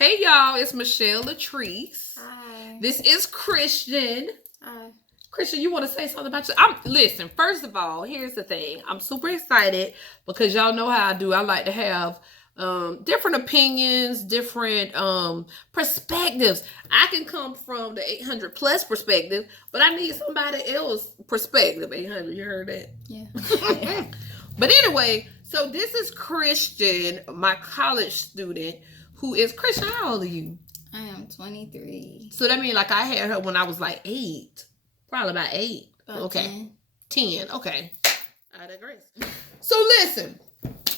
Hey y'all, it's Ms.Chelle Latrice. Hi. This is Krystian. Hi. Krystian, you want to say something about you? Listen, first of all, here's the thing. I'm super excited because y'all know how I do. I like to have different opinions, different perspectives. I can come from the 800 plus perspective, but I need somebody else's perspective. 800, you heard that? Yeah. But anyway, so this is Krystian, my college student, who is Krystian. How old are you? I am 23. So that means like I had her when I was like 8. Probably about 8. About okay. 10. Okay. I digress. Mm. So listen.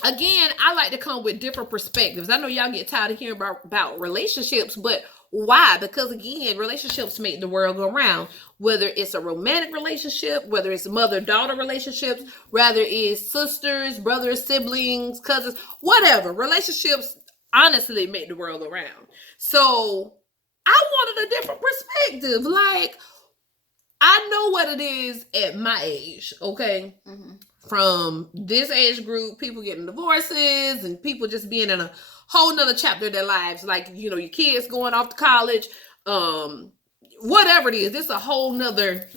Again, I like to come with different perspectives. I know y'all get tired of hearing about relationships, but why? Because again, relationships make the world go round. Whether it's a romantic relationship, whether it's mother-daughter relationships, whether it's sisters, brothers, siblings, cousins, whatever. Relationships honestly make the world go round. So I wanted a different perspective. Like, I know what it is at my age, okay? Mm-hmm. From this age group, people getting divorces and people just being in a whole nother chapter of their lives. Like, you know, your kids going off to college, whatever it is, it's a whole nother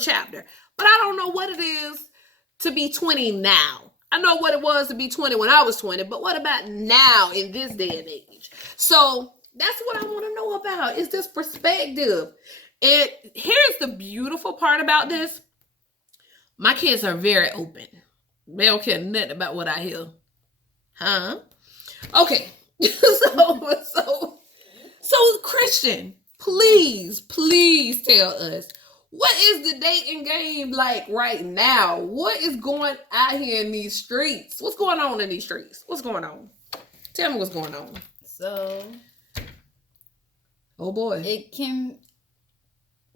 chapter. But I don't know what it is to be 20 now. I know what it was to be 20 when I was 20, but what about now in this day and age? So that's what I want to know about, is this perspective. And here's the beautiful part about this. My kids are very open. They don't care nothing about what I hear. Huh? Okay. So Krystian, please tell us, what is the dating game like right now? What is going out here in these streets? What's going on in these streets? What's going on? Tell me what's going on. So, oh boy.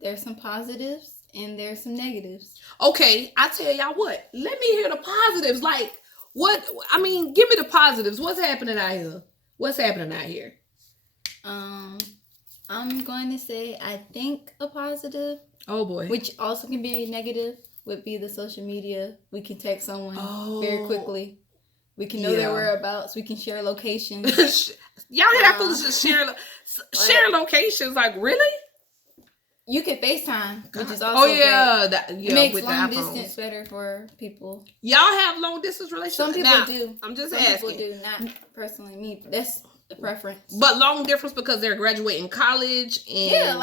There's some positives and there's some negatives. Okay, I tell y'all what. Let me hear the positives. Like, give me the positives. What's happening out here? I'm going to say I think a positive. Oh boy. Which also can be a negative would be the social media. We can text someone very quickly. We can know their whereabouts. We can share locations. Y'all hear that fools just share locations? Like, really? You can FaceTime, which is also it makes with long distance better for people. Y'all have long distance relationships? Some people do. I'm just asking. Some people do, not personally me. That's the preference. But long difference because they're graduating college and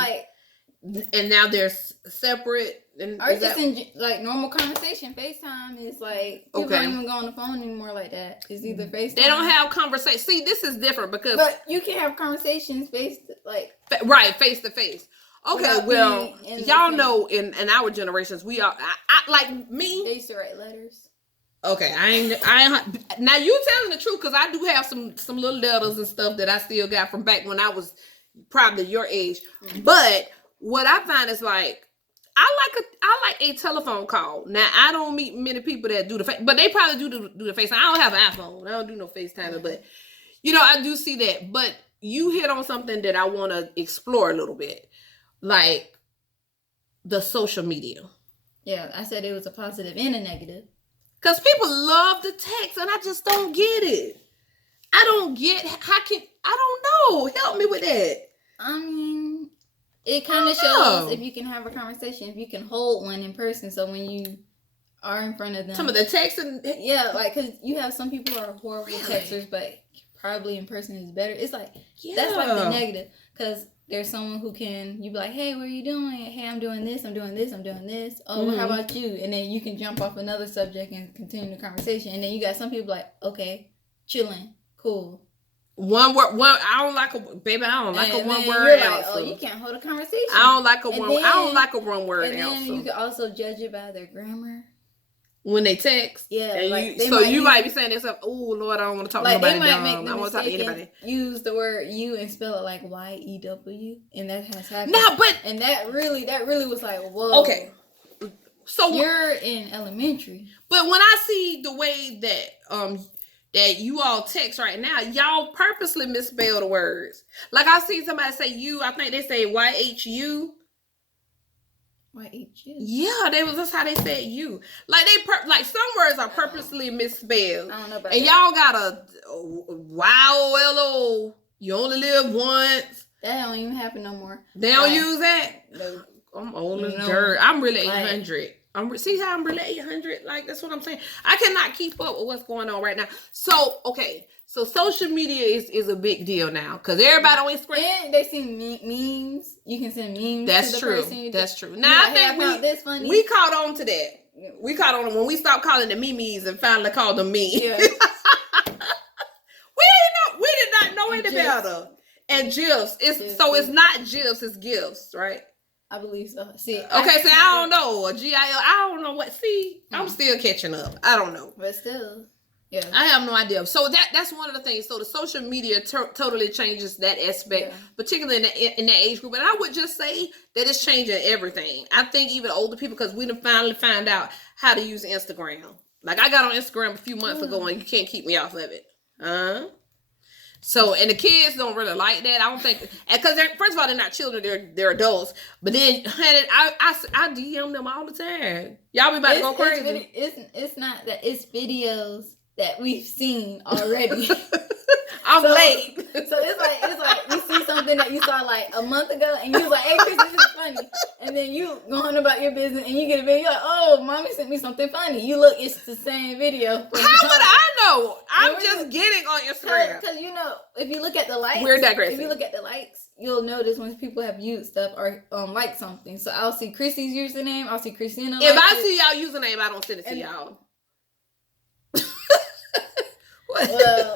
and now they're separate. And or just in like normal conversation. FaceTime is like people don't even go on the phone anymore like that. It's either FaceTime. They don't have conversation. See, this is different because but you can have conversations face to face. Okay, well, y'all know in our generations, we are, I like me. They used to write letters. Okay, I ain't, now you telling the truth, because I do have some little letters and stuff that I still got from back when I was probably your age. Mm-hmm. But what I find is like, I like a telephone call. Now, I don't meet many people that do but they probably do the FaceTime. I don't have an iPhone. I don't do no FaceTime, but, you know, I do see that. But you hit on something that I want to explore a little bit. Like the social media. Yeah, I said it was a positive and a negative. Because people love the text and I just don't get it. I don't know. Help me with that. I mean, it kind of shows if you can have a conversation, if you can hold one in person. So when you are in front of them. Some of the texting. Yeah, like, because you have some people who are horrible texters, but probably in person is better. It's like, that's like the negative. Because there's someone who can, you be like, hey, what are you doing? Hey, I'm doing this, I'm doing this, I'm doing this. Oh, how about you? And then you can jump off another subject and continue the conversation. And then you got some people like, okay, chilling, cool. One word, I don't like a one word you're answer. Like, oh, you can't hold a conversation. I don't like a one word answer. And then you can also judge it by their grammar. When they text, and you might be saying to yourself, "Oh Lord, I don't want to talk to nobody. They might make the I want to talk to anybody." Use the word "you" and spell it like Y-E-W, and that has happened. Now, and that really was like, whoa. Okay, so you're in elementary, but when I see the way that you all text right now, y'all purposely misspell the words. Like I see somebody say "you," I think they say "YHU." Y-H-U. Yeah, that's how they said "you." Like like some words are purposely misspelled. I don't know about and that. Y'all got a YOLO You only live once. That don't even happen no more. They don't use that? No. I'm old as dirt. I'm really 800. See how I'm really 800? Like, that's what I'm saying. I cannot keep up with what's going on right now. So, okay. So, social media is a big deal now. Because everybody on Instagram. And they send memes. You can send memes That's to the true. person. That's true. Now, I think we caught on to that. We caught on when we stopped calling them memes and finally called them memes. Yeah. we did not know any better. And gifs. It's not gifs, it's gifts, right? I believe so. See, okay, so I don't know. A GIL, I don't know what. See, I'm still catching up. I don't know. But still, yeah. I have no idea. So that's one of the things. So the social media totally changes that aspect, particularly in that age group. And I would just say that it's changing everything. I think even older people, because we done finally found out how to use Instagram. Like, I got on Instagram a few months ago, and you can't keep me off of it. So, and the kids don't really like that. I don't think, because first of all, they're not children; they're adults. But then, honey, I DM them all the time. Y'all be about to go crazy. It's not that, it's videos that we've seen already. I'm late. So it's like you see something that you saw like a month ago, and you was like, "Hey, Chris, this is funny," and then you go on about your business, and you get a video. You're like, "Oh, mommy sent me something funny." You look, it's the same video. How would I know? I'm just getting on Instagram. Because if you look at the likes, we're digressing. If you look at the likes, you'll notice when people have used stuff or like something. So I'll see Chrissy's username. I'll see Krystian. If I see y'all username, I don't send it to y'all. Well,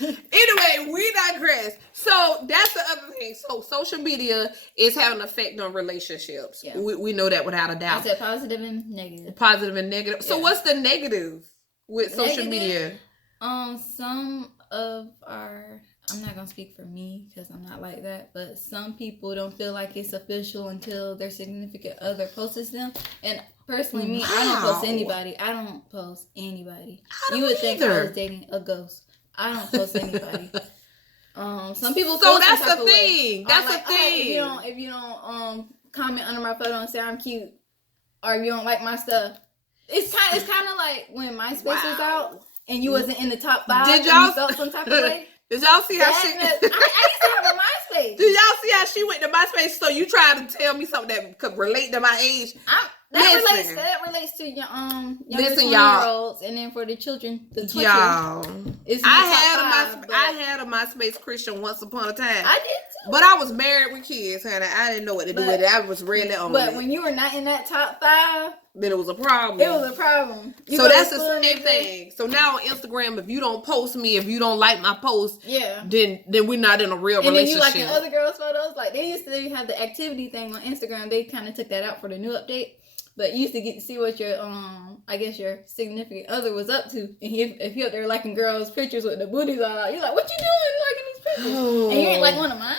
anyway, we digress. So that's the other thing. So social media is having an effect on relationships. Yeah. We know that without a doubt. I said positive and negative. Positive and negative. So what's the negative with social media? Some of I'm not gonna speak for me because I'm not like that, but some people don't feel like it's official until their significant other posts them. And personally, me, I don't post anybody. You would think I was dating a ghost. I don't post anybody. Some people. So that's the thing. That's the thing. If you don't comment under my photo and say I'm cute, or if you don't like my stuff, it's kind of like when MySpace was out and you wasn't in the top 5. Did y'all you felt some type of way? Did y'all see how I used to have a MySpace. Did y'all see how she went to MySpace? So you tried to tell me something that could relate to my age? That relates to your younger year-olds, and then for the children, the Twitchers. Y'all, I had a MySpace Krystian once upon a time. I did too. But I was married with kids, honey. I didn't know what to do with it. I was really on it. But when you were not in that top 5, then it was a problem. It was a problem. So that's the same thing. So now on Instagram, if you don't post me, if you don't like my post, then we're not in a real relationship. And then you liking other girls' photos. Like, they used to have the activity thing on Instagram. They kind of took that out for the new update. But you used to get to see what your, I guess your significant other was up to. And if you're up there liking girls' pictures with the booties all out, you're like, what you doing liking these pictures? Oh. And you ain't like one of mine?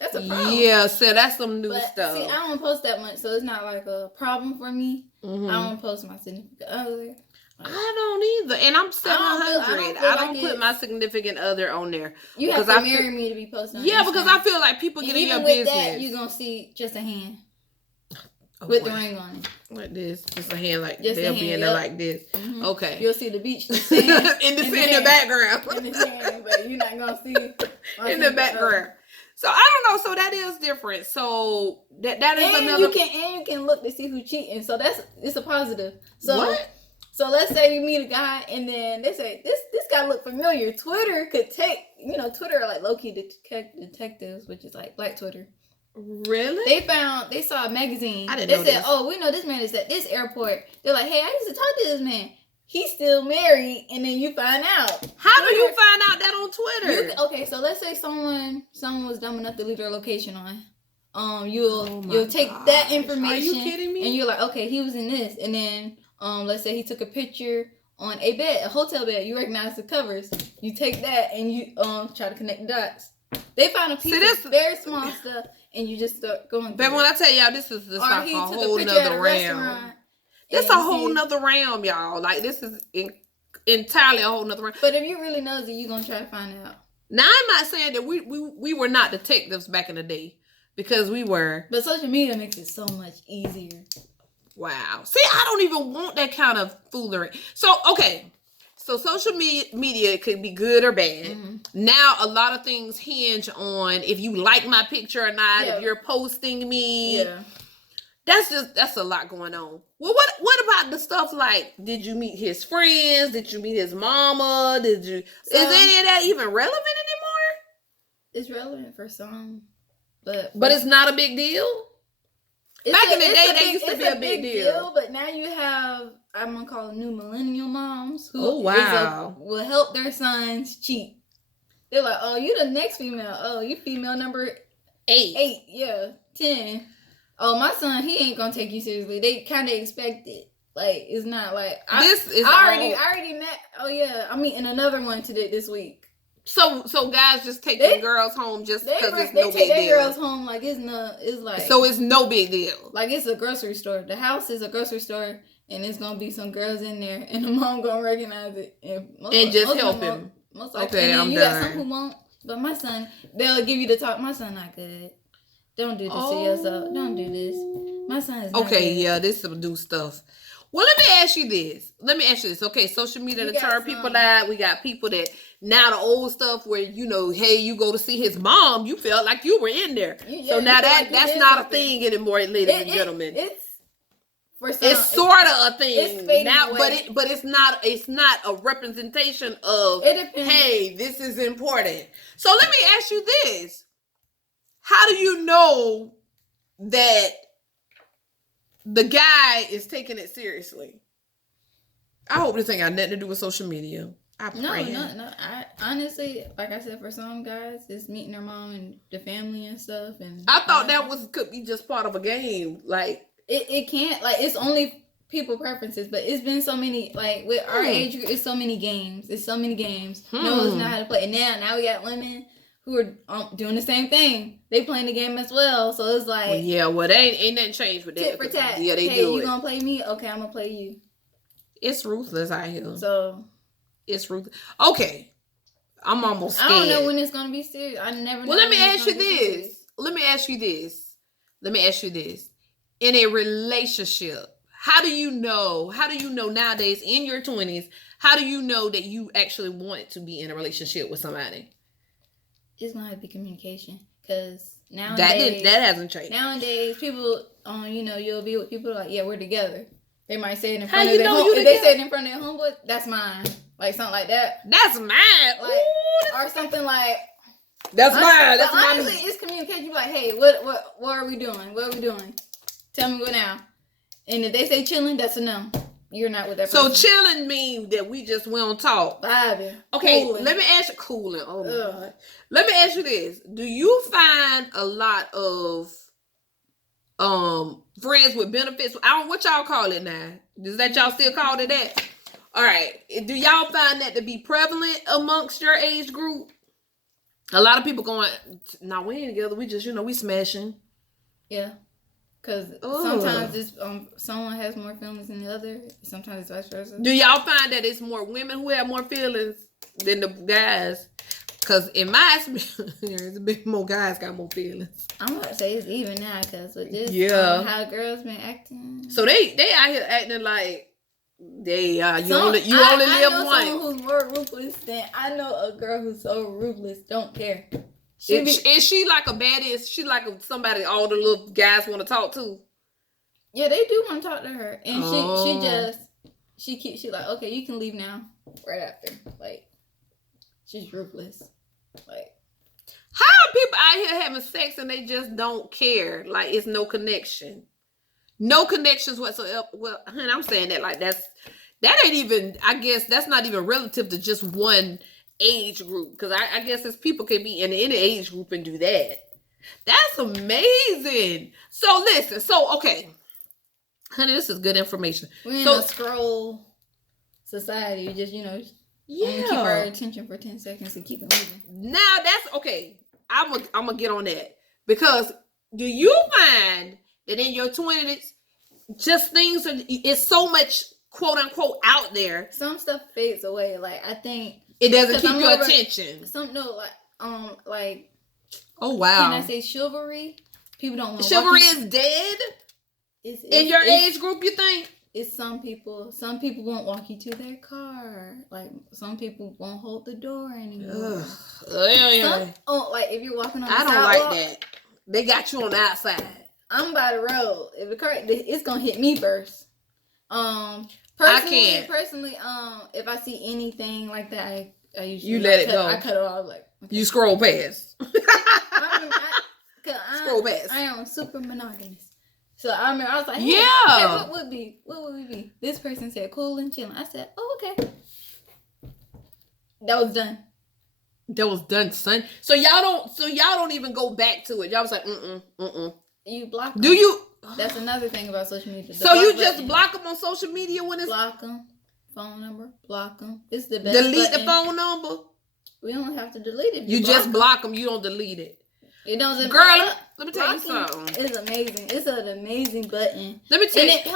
That's a problem. Yeah, so that's some new stuff. See, I don't post that much, so it's not like a problem for me. Mm-hmm. I don't post my significant other. I don't either. And I'm 700. I don't put my significant other on there. You have to marry me to be posting on Instagram. Because I feel like people get in your business. Even with that, you're going to see just a hand. With the ring on it. Like this. Just a hand like just they'll be in there like this. Mm-hmm. Okay. You'll see the beach, the sand. in the background. In the sand, but you're not going to see. In the background. So I don't know. So that is different. So that is and another. You can look to see who's cheating. So it's a positive. So what? So let's say you meet a guy and then they say this guy look familiar. Twitter could take Twitter are like low key detectives, which is like Black Twitter. Really? They saw a magazine. I didn't know They said, "Oh, we know this man is at this airport." They're like, "Hey, I used to talk to this man. He's still married," and then you find out. How do you find out that on Twitter? Okay, so let's say someone was dumb enough to leave their location on. You'll take that information. Are you kidding me? And you're like, okay, he was in this, and then let's say he took a picture on a hotel bed. You recognize the covers. You take that and you try to connect the dots. They found a piece of very small stuff, and you just start going. But when I tell y'all, this is just like a whole nother realm. It's a whole nother realm, y'all. Like, this is entirely a whole nother realm. But if you really nosy, you're going to try to find out. Now, I'm not saying that we were not detectives back in the day. Because we were. But social media makes it so much easier. Wow. See, I don't even want that kind of foolery. So, okay. So social media could be good or bad. Mm-hmm. Now a lot of things hinge on if you like my picture or not, Yeah. if you're posting me. Yeah. That's a lot going on. Well, what about the stuff like, did you meet his friends? Did you meet his mama? Is any of that even relevant anymore? It's relevant for some, but it's not a big deal. Back in the day, they used to be a big deal. But now you have, I'm gonna call them new millennial moms who will help their sons cheat. They're like, oh, you the next female. Oh, you female number 8. Yeah, 10. Oh, my son, he ain't gonna take you seriously. They kind of expect it. Like, it's not like I already met. Oh yeah, I'm meeting another one this week. So guys just take their girls home just because it's no big deal. They take their girls home like it's like. So it's no big deal. Like it's a grocery store. The house is a grocery store, and it's gonna be some girls in there, and the mom gonna recognize it and just help him. Okay, I'm done. You got some who won't, but my son, they'll give you the talk. My son not good. Don't do this to yourself. Don't do this. My son is not good. Yeah, this is some new stuff. Well, let me ask you this. Okay, social media to turn people out. We got people that now the old stuff where, hey, you go to see his mom, you felt like you were in there. So now that's not a thing anymore, ladies and gentlemen. It's sort of a thing now, but it's not a representation of, hey, this is important. So let me ask you this. How do you know that the guy is taking it seriously? I hope this ain't got nothing to do with social media. No. I honestly, like I said, for some guys, it's meeting their mom and the family and stuff. And I thought could be just part of a game. Like it can't. Like it's only people preferences, but it's been so many. Like with our age group, it's so many games. No one's know how to play. And now we got women who are doing the same thing. They playing the game as well. So it's like... they ain't nothing changed with that. Tit for tat. Yeah, they do you gonna play me? Okay, I'm gonna play you. It's ruthless out here. So... It's ruthless. Okay. I'm almost scared. I don't know when it's gonna be serious. I never know. Well, let me ask you this. In a relationship, how do you know nowadays in your 20s, how do you know that you actually want to be in a relationship with somebody? It's gonna have to be communication, because nowadays that hasn't changed. Nowadays, people, you'll be with people like, yeah, we're together. They might say it in front of their homeboy. If they say it in front of their homeboy, that's mine. Like something like that. That's mine. Like, or something like. That's mine. That's mine. Honestly, it's communication. You like, hey, what are we doing? What are we doing? Tell me what now. And if they say chilling, that's a no. You're not with that person. So chilling means that we don't talk. Vibing. Okay, cooling. Let me ask you, cooling. Oh my God. Let me ask you this. Do you find a lot of friends with benefits? What y'all call it now? Does that y'all still call it that? All right. Do y'all find that to be prevalent amongst your age group? A lot of people going, nah, we ain't together. We just, we smashing. Yeah. Because sometimes it's, someone has more feelings than the other. Sometimes it's vice versa. Do y'all find that it's more women who have more feelings than the guys? Because in my experience, there's a bit more guys got more feelings. I'm about to say it's even now, because with this, how girls been acting. So they out here acting like they you only live once. I know someone who's more ruthless than I know a girl who's so ruthless, don't care. Is she like a baddie? Is she like somebody all the little guys want to talk to? Yeah, they do want to talk to her, and she like, okay, you can leave now. Right after, like, she's ruthless. Like, how are people out here having sex and they just don't care? Like, it's no connection, no connections whatsoever. Well, honey, I'm saying that like that ain't even. I guess that's not even relative to just one age group, because I guess as people can be in any age group and do that. That's amazing. So listen, okay, honey, this is good information. We're in a scroll society. You just only keep our attention for 10 seconds and keep it moving. Now that's okay. I'm gonna get on that, because do you find that in your 20s, just things it's so much quote unquote out there. Some stuff fades away. Like, I think it doesn't keep your attention. Like, oh wow. Can I say chivalry? People don't want chivalry is dead. In your age group, you think? it's some people won't walk you to their car. Like some people won't hold the door anymore. Like if you're walking on the sidewalk, I don't like that. They got you on the outside. I'm by the road. If the car, it's gonna hit me first. Personally, if I see anything like that, I usually let it go. I cut it off. Like okay. You scroll past. Scroll past. I am super monogamous. So I remember I was like, hey, yeah. Hey, what would we be? This person said cool and chilling. I said, oh okay. That was done. That was done, son. So y'all don't even go back to it. Y'all was like, You block them. Do you? That's another thing about social media. So you just block them on social media when it's block them. Phone number, block them. It's the best. Delete the phone number. We don't have to delete it. You just block them. You don't delete it. It doesn't. Girl, let me tell you something. It's amazing. It's an amazing button. Let me tell you. And it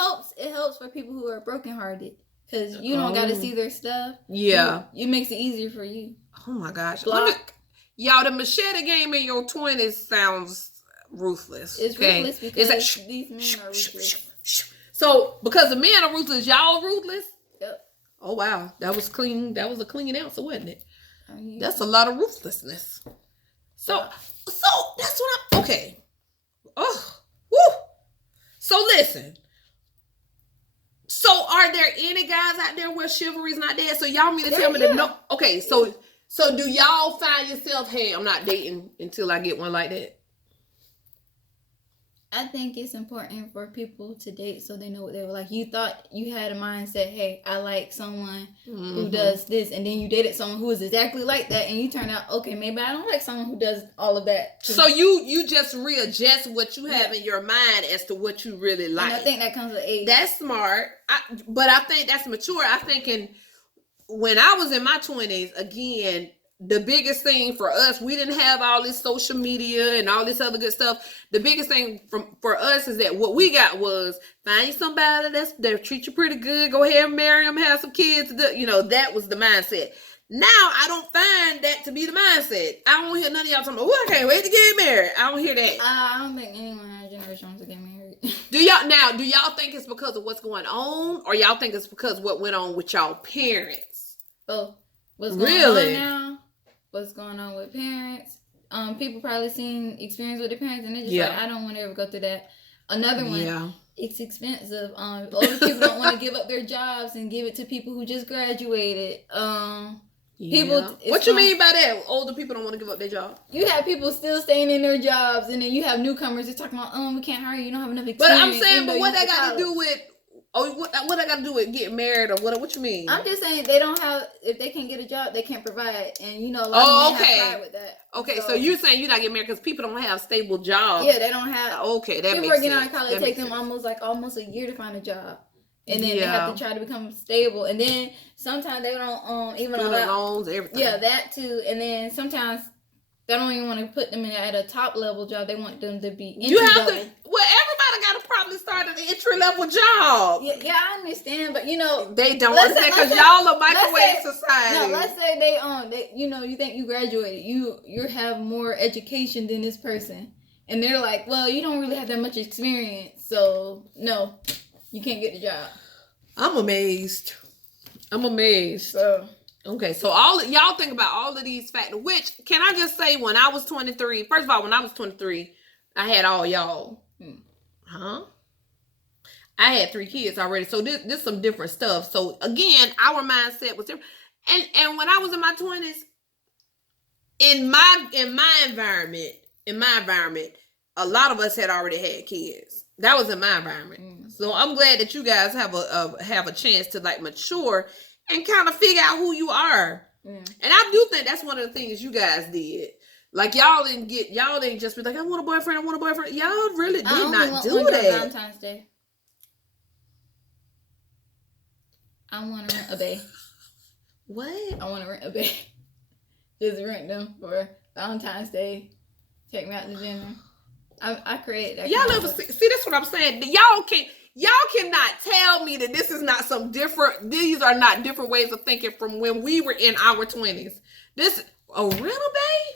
helps for people who are brokenhearted because you don't got to see their stuff. Yeah. It makes it easier for you. Oh my gosh. Block. Y'all, the machete game in your 20s sounds ruthless. It's ruthless because these men are ruthless. So because the men are ruthless, y'all ruthless? Yep. Oh wow. That was clean. That was a clean answer, wasn't it? That's a lot of ruthlessness. So that's what I'm okay. Oh, woo. So listen. So are there any guys out there where chivalry's not dead? So y'all mean to tell me that no? Okay, so do y'all find yourself, hey, I'm not dating until I get one like that? I think it's important for people to date so they know what they were like. You thought you had a mindset, hey, I like someone who does this, and then you dated someone who is exactly like that, and you turned out, okay, maybe I don't like someone who does all of that. So you just readjust what you have in your mind as to what you really like. And I think that comes with age. That's smart, but I think that's mature. I think when I was in my 20s, again, the biggest thing for us, we didn't have all this social media and all this other good stuff. The biggest thing for us is that what we got was find somebody that treat you pretty good. Go ahead and marry them, have some kids. That was the mindset. Now I don't find that to be the mindset. I don't hear none of y'all talking about, I can't wait to get married. I don't hear that. I don't think anyone in our generation wants to get married. Do y'all think it's because of what's going on, or y'all think it's because of what went on with y'all parents? Oh, what's going on now? What's going on with parents? People probably seen experience with their parents, and they're just like, I don't want to ever go through that. Another one, it's expensive. Older people don't want to give up their jobs and give it to people who just graduated. What you mean by that? Older people don't want to give up their job. You have people still staying in their jobs, and then you have newcomers that's talking about, we can't hire you. You don't have enough experience. But I'm saying, what that got to do with? What I got to do with getting married or what? What you mean? I'm just saying they don't have. If they can't get a job, they can't provide, and a lot of men have tried with that. Okay, so you're saying you're not getting married because people don't have stable jobs. Yeah, they don't have. Okay, that people makes sense. People are getting out of college. It takes them almost a year to find a job, and then they have to try to become stable, and then sometimes they don't even on that loans, everything. Yeah, that too, and then sometimes they don't even want to put them at a top level job. They want them to be entry level. Everybody got to probably start at an entry level job. Yeah, I understand, but they don't understand because y'all are microwave society. No, let's say they you think you graduated, you have more education than this person, and they're like, well, you don't really have that much experience, so no, you can't get the job. I'm amazed. So. Okay, so y'all think about all of these factors, which, can I just say, when I was 23, first of all, when I was 23, I had all y'all. Huh? I had 3 kids already, so this some different stuff. So again, our mindset was different. And when I was in my 20s, in my environment, a lot of us had already had kids. That was in my environment. So I'm glad that you guys have a chance to mature and kind of figure out who you are. And I do think that's one of the things you guys did. Y'all didn't just be like, I want a boyfriend. Y'all really did not do that. Valentine's Day. I want to rent a bae. What? I want to rent a bae. Just rent them for Valentine's Day. Take me out to dinner. I create that. Y'all ever see? That's what I'm saying. Y'all cannot tell me that this is not some different. These are not different ways of thinking from when we were in our 20s. This a Rent-a-bae?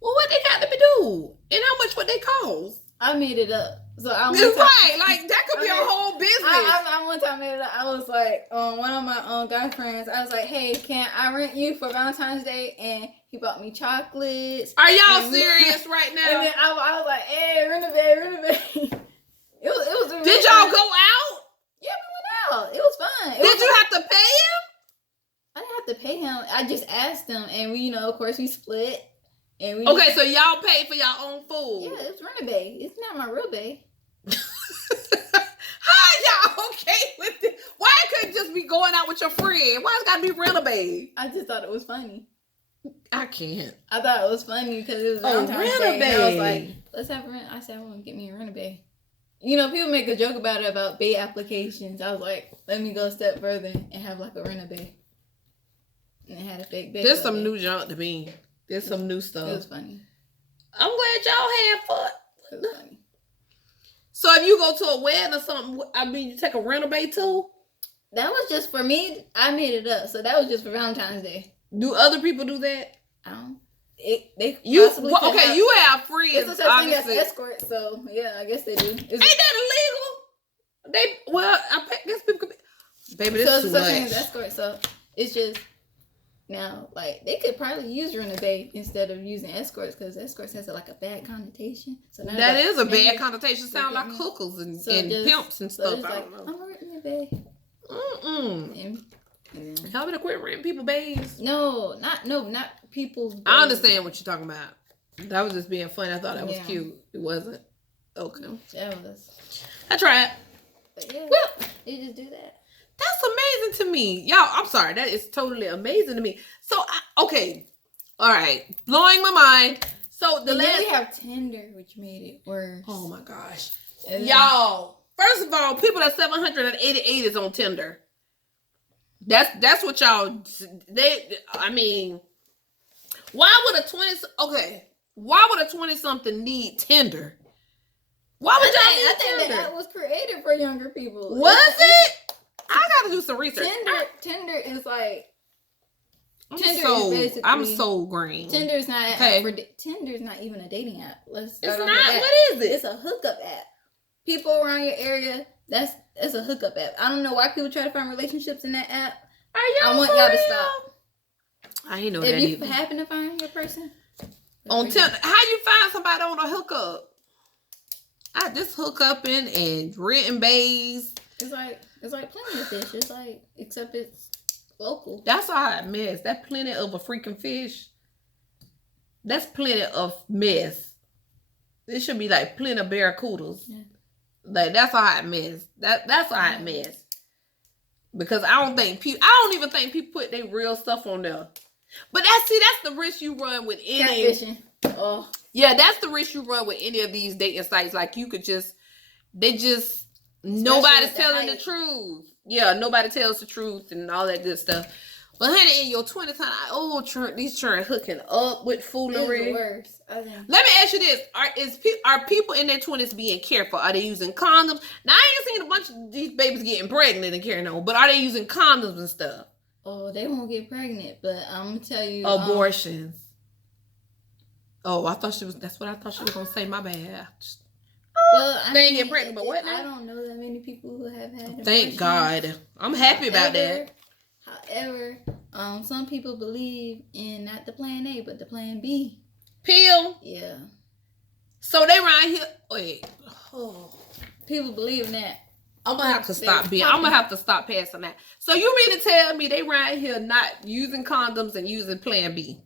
Well, what they got to do? And how much would they cost? I made it up. So I right, like that could be a whole business. I one time made it up. I was like, one of my guy friends. I was like, hey, can I rent you for Valentine's Day? And he bought me chocolates. Are y'all serious right now? And then I was like, hey, Rent-a-bae. It was. Really Did y'all go out? Yeah, we went out. It was fun. Did you have to pay him? I didn't have to pay him. I just asked him, and we, of course, we split. And we okay, so y'all paid for y'all own food. Yeah, it's Rent-a-bae. It's not my real bae. How y'all okay with it? Why it couldn't just be going out with your friend? Why it's got to be Rent-a-bae? I just thought it was funny. I can't. I thought it was funny because it was Valentine's Day. And I was like, let's have rent. I said, I want to get me a Rent-a-bae. People make a joke about it, about bae applications. I was like, let me go a step further and have like a Rent-a-bae. And it had a fake bae. There's some new junk to me. There's some new stuff. It was funny. I'm glad y'all had fun. It was funny. So if you go to a wedding or something, I mean, you take a Rent-a-bae too? That was just for me. I made it up. So that was just for Valentine's Day. Do other people do that? I don't. You have friends. It's a such thing as escort, so yeah, I guess they do. Ain't that illegal? I guess people could be. Baby, this is too much. Such thing as escort, so it's just now like they could probably use Rent-a-bae instead of using escorts because escorts has like a bad connotation. So that is a bad connotation. Sound like hookers and pimps and stuff. So I don't know. I'm a Rent-a-bae. Help me to quit renting people baes. No, not people's baes. I understand what you're talking about. That was just being funny. I thought that was cute. It wasn't. Okay. That was. I tried. But yeah, well, you just do that. That's amazing to me. Y'all, I'm sorry. That is totally amazing to me. So, okay. All right. Blowing my mind. So, then we have Tinder, which made it worse. Oh, my gosh. Y'all, first of all, people that 788 is on Tinder. That's what y'all, why would a 20-something need Tinder? Why would y'all need Tinder? I think that was created for younger people. Was it? I gotta do some research. Tinder is like, I'm so green. Tinder is not Tinder is not even a dating app. It's not. What is it? It's a hookup app. People around your area, it's a hookup app. I don't know why people try to find relationships in that app. I want y'all to stop. I ain't know that either. If you happen to find your person on Tinder, how you find somebody on a hookup? I just hook up and renting bays. It's like Plenty of Fish. It's like, except it's local. That's a hot mess. That's plenty of a freaking fish. That's plenty of mess. It should be like plenty of barracudas. Yeah. Like that's a hot mess. That's a hot mess. Because I don't even think people put their real stuff on there. But that's the risk you run with any catfishing. Oh. Yeah, that's the risk you run with any of these dating sites. Like you could nobody's telling the truth. Yeah, nobody tells the truth and all that good stuff. But honey, in your 20s, these children hooking up with foolery. It's the worst. Let me ask you this: Are people in their 20s being careful? Are they using condoms? Now I ain't seen a bunch of these babies getting pregnant and carrying on, but are they using condoms and stuff? Oh, they won't get pregnant, but I'm gonna tell you, abortions. That's what I thought she was gonna say. My bad. Well, they ain't get pregnant, but what now? I don't know that many people who have had abortions. Thank God. I'm happy about that. However, some people believe in not the plan A, but the plan B. Pill? Yeah. So they right here. Wait. Oh. People believe in that. I'm gonna have to stop passing that. So you mean to tell me they right here not using condoms and using plan B?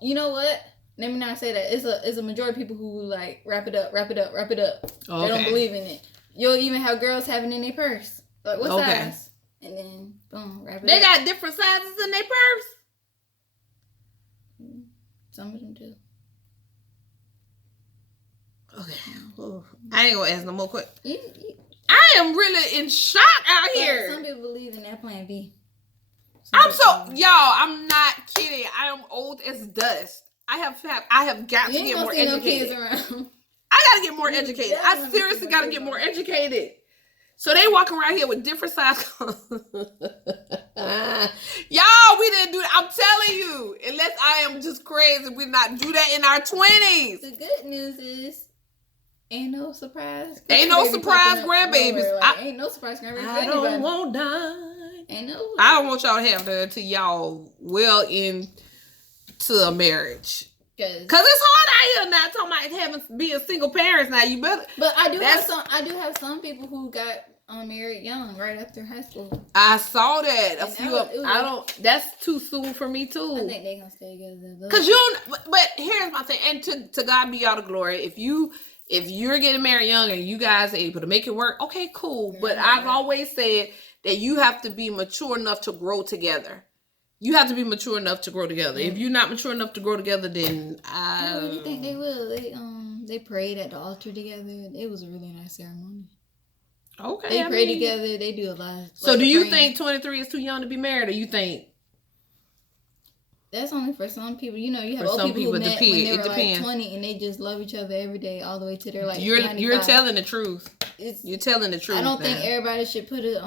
You know what? Let me not say that. It's a majority of people who like wrap it up. Okay. They don't believe in it. You'll even have girls having it in their purse. Like, what size? And then, boom, wrap it up. They got different sizes in their purse? Some of them do. Okay. Ooh. I ain't gonna ask no more questions. I am really in shock out here. Some people believe in that plan B. I'm not kidding. I am old as dust. I have got to get more educated. No kids around. I gotta get more educated. I seriously gotta get more educated. So they walking around here with different size. Y'all, we didn't do that. I'm telling you, unless I am just crazy, we not do that in our 20s. The good news is Ain't no surprise. Ain't no surprise grandbabies. Like, ain't no surprise grandbabies. I don't want none. Ain't no. I don't want y'all to have that until y'all well into a marriage. Cause it's hard out here now talking about being single parents now. You better. But I do have some people who got married young, right after high school. I saw that a few. I don't. That's too soon for me too. I think they gonna stay together. Cause you don't. But here's my thing, and to God be all the glory. If you're getting married young and you guys are able to make it work, okay, cool. Yeah, but I've always said that you have to be mature enough to grow together. You have to be mature enough to grow together. If you're not mature enough to grow together, then I really think they will. They prayed at the altar together. It was a really nice ceremony. Okay. They pray together. They do a lot. So do you think 23 is too young to be married, or you think that's only for some people? You know, you have old people who met when they were like 20 and they just love each other every day all the way to their like 95. You're telling the truth. You're telling the truth. I don't think everybody should put a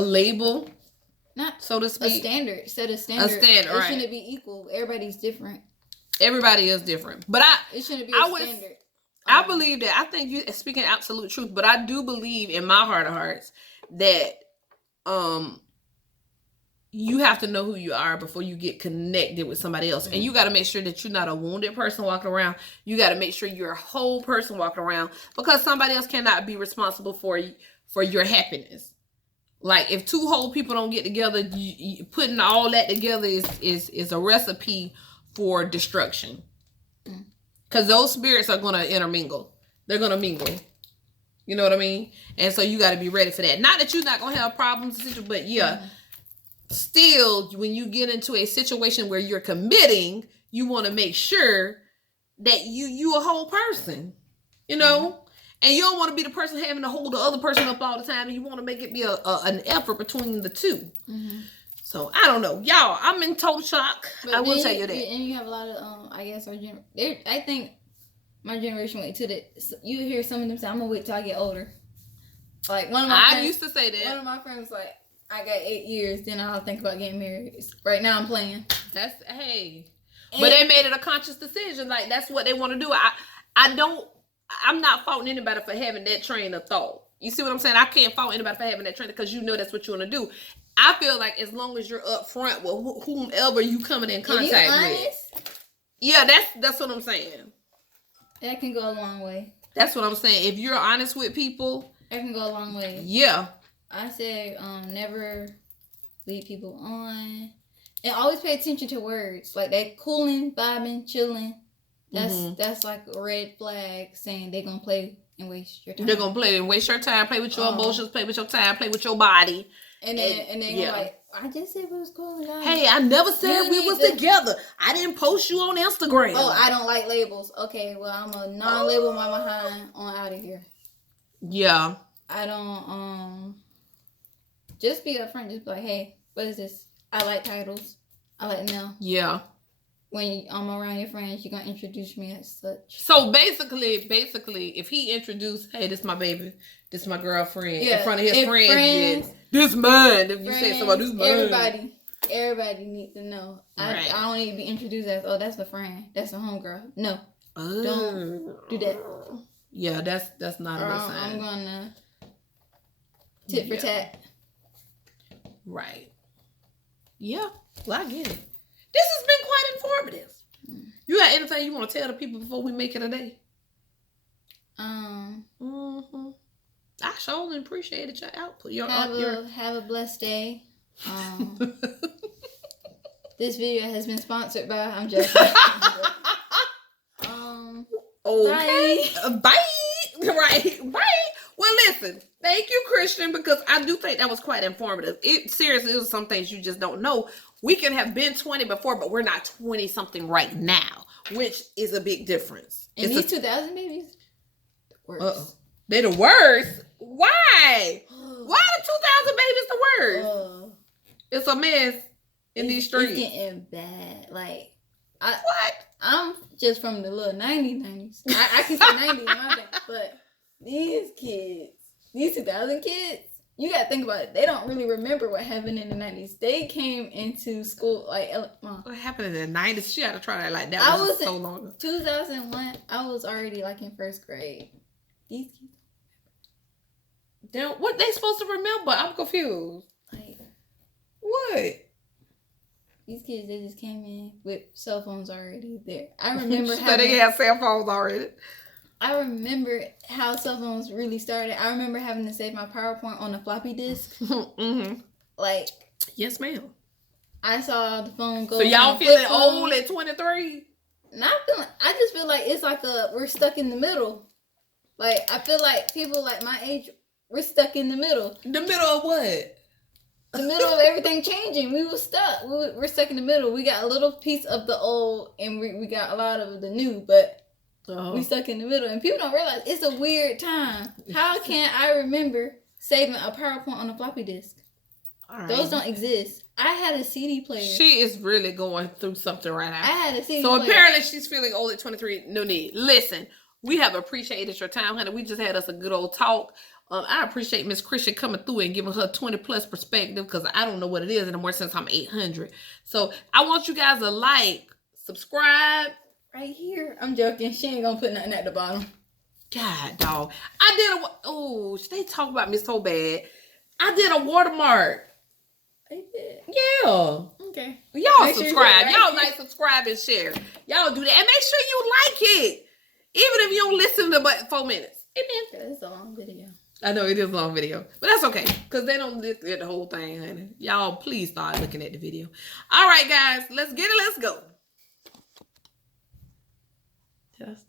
label. Not so to speak. A standard. Set a standard. It shouldn't be equal. Everybody's different. Everybody is different. But it shouldn't be a standard. I believe that. I think you're speaking absolute truth. But I do believe in my heart of hearts that you have to know who you are before you get connected with somebody else. Mm-hmm. And you got to make sure that you're not a wounded person walking around. You got to make sure you're a whole person walking around, because somebody else cannot be responsible for your happiness. Like, if two whole people don't get together, putting all that together is a recipe for destruction. Because those spirits are going to intermingle. They're going to mingle. You know what I mean? And so you got to be ready for that. Not that you're not going to have problems, but yeah. Still, when you get into a situation where you're committing, you want to make sure that you a whole person. You know? Mm-hmm. And you don't want to be the person having to hold the other person up all the time. And you want to make it be an effort between the two. Mm-hmm. So, I don't know. Y'all, I'm in total shock. But I will tell you that. And you have a lot of, I guess, I think my generation wait till you hear some of them say, I'm going to wait till I get older. Like, one of my friends. I used to say that. One of my friends was like, I got 8 years, then I'll think about getting married. Right now, I'm playing. But they made it a conscious decision. Like, that's what they want to do. I'm not faulting anybody for having that train of thought. You see what I'm saying? I can't fault anybody for having that train, because you know that's what you want to do. I feel like as long as you're up front with whomever you coming in contact with. Yeah, that's what I'm saying. That can go a long way. That's what I'm saying. If you're honest with people, that can go a long way. Yeah. I say never lead people on. And always pay attention to words. Like that cooling, vibing, chilling. That's like a red flag saying they're gonna play and waste your time. They're gonna play and waste your time, play with your emotions, play with your time, play with your body. And then you're like, I just said we was cool. Hey, I never said we was together. I didn't post you on Instagram. Oh, I don't like labels. Okay, well, I'm a non-label my behind on out of here. Yeah. I don't just be upfront. Just be like, hey, what is this? I like titles. I like to know. Yeah. When I'm around your friends, you're gonna introduce me as such. So basically, if he introduced, hey, this is my baby, this is my girlfriend, in front of his friends, this mine. If you say something, this mine. Everybody needs to know. Right. I don't need to be introduced as, oh, that's a friend, that's a homegirl. No, don't do that. Yeah, that's not a good sign. I'm gonna tit for tat. Right. Yeah. Well, I get it. This has been quite informative. You got anything you want to tell the people before we make it a day? I sure appreciated your output. Have a blessed day. This video has been sponsored by. I'm joking. Okay. Bye. Right. Bye. Well, listen. Thank you, Krystian, because I do think that was quite informative. It seriously is some things you just don't know. We can have been 20 before, but we're not 20 something right now, which is a big difference. And these 2000 babies, the worst. They're the worst. Why? Why are the 2000 babies the worst? It's a mess in these streets. It's getting bad. Like, what? I'm just from the little 90s. I can say 90s, my bad. But these kids, these 2000 kids, you gotta think about it. They don't really remember what happened in the 90s. They came into school like what happened in the 90s? She had to try that like that. Was so long ago. 2001. I was already like in first grade. These kids. What they supposed to remember? I'm confused. Like what? These kids, they just came in with cell phones already there. I remember so they had cell phones already. I remember how cell phones really started. I remember having to save my PowerPoint on a floppy disk. Mm-hmm. Like, yes, ma'am. I saw the phone go. So y'all feeling old at 23? Not feeling. I just feel like it's like we're stuck in the middle. Like I feel like people like my age, we're stuck in the middle. The middle of what? The middle of everything changing. We were stuck. We're stuck in the middle. We got a little piece of the old, and we got a lot of the new, but. We stuck in the middle, and people don't realize it's a weird time. How can I remember saving a PowerPoint on a floppy disk? Right. Those don't exist. I had a CD player. She is really going through something right now. I had a CD player. So apparently she's feeling old at 23. No need. Listen, we have appreciated your time, honey. We just had us a good old talk. I appreciate Miss Krystian coming through and giving her 20 plus perspective because I don't know what it is anymore since I'm 800. So I want you guys to like, subscribe. Right here. I'm joking. She ain't gonna put nothing at the bottom. God, dog. They talk about me so bad. I did a watermark. They did? Yeah. Okay. Y'all make subscribe. Sure y'all like, subscribe, and share. Y'all do that. And make sure you like it. Even if you don't listen to but 4 minutes. Amen. It's a long video. I know it is a long video. But that's okay. Because they don't look at the whole thing, honey. Y'all please start looking at the video. All right, guys. Let's get it. Let's go. Just